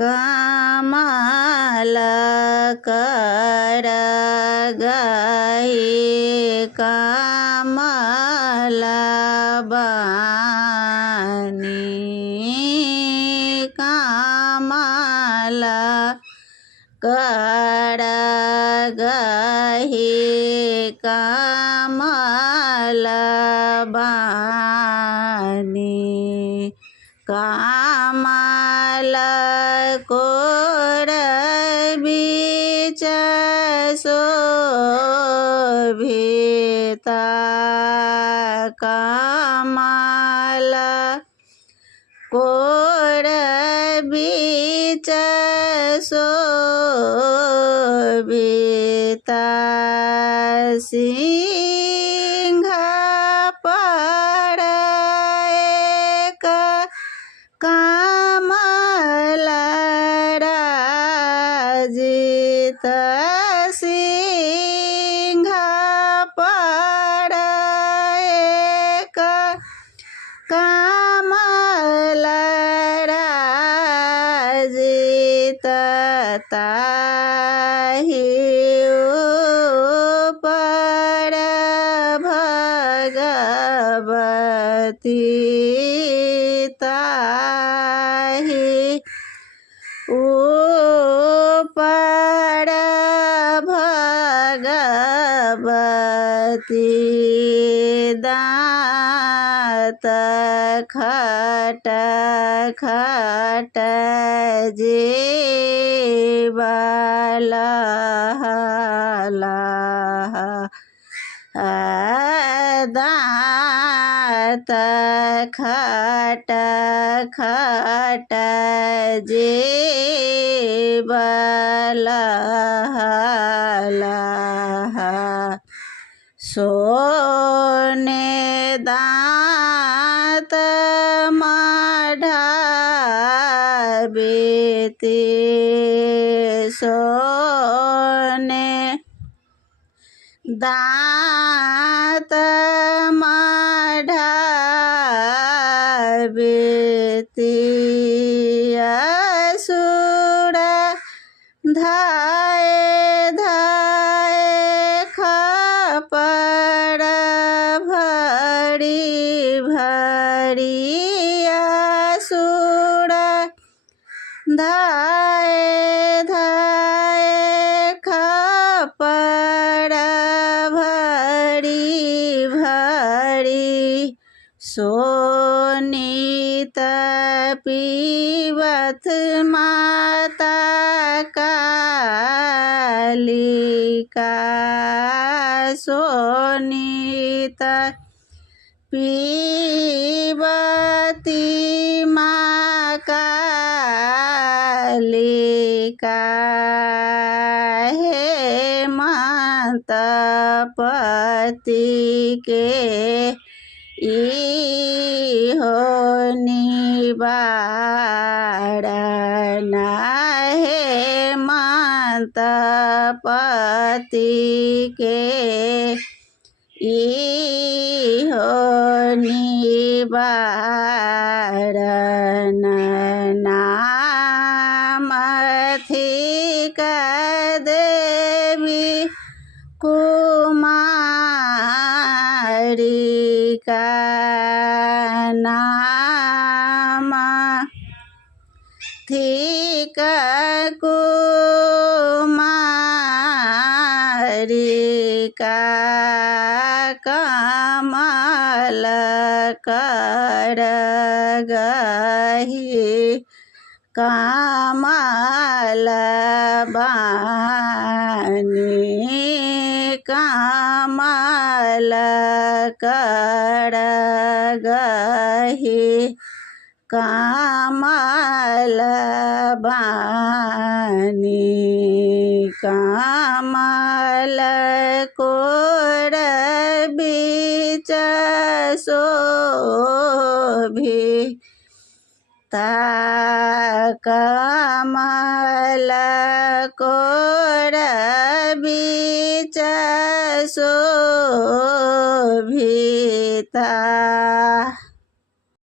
कमल करगहि कमल बनी कमल करगहि कमल बनी कमल कोर बीच शोभित कमल कोर बीच शोभित सिंह पर एक कमल राजित सिंह पर एक कमल राजित ताहि ऊपर भगवती ताहि ऊपर भगवती दाँत खट खट जीव लह लह दाँत खट खट जीव लह लह सोने दाँत मढ़ाबीती सोने दाँत मढ़ाबीती असुर धाये धाये खपर भरी भरी असुर धाये धाये खपर भरी भरी सोनीत पीवत माता कालिका सोनीत पीवती माँ कालिका हे माता पति के इहो निवारणा हे माता पति के इहो निवारण नाम थिक देवी कुमारी का नाम थिक कुमारी का कमल करगहि कमल बनी कमल करगहि कमल बनी कमल कोर बीच शोभिता कमल कोर बीच शोभिता।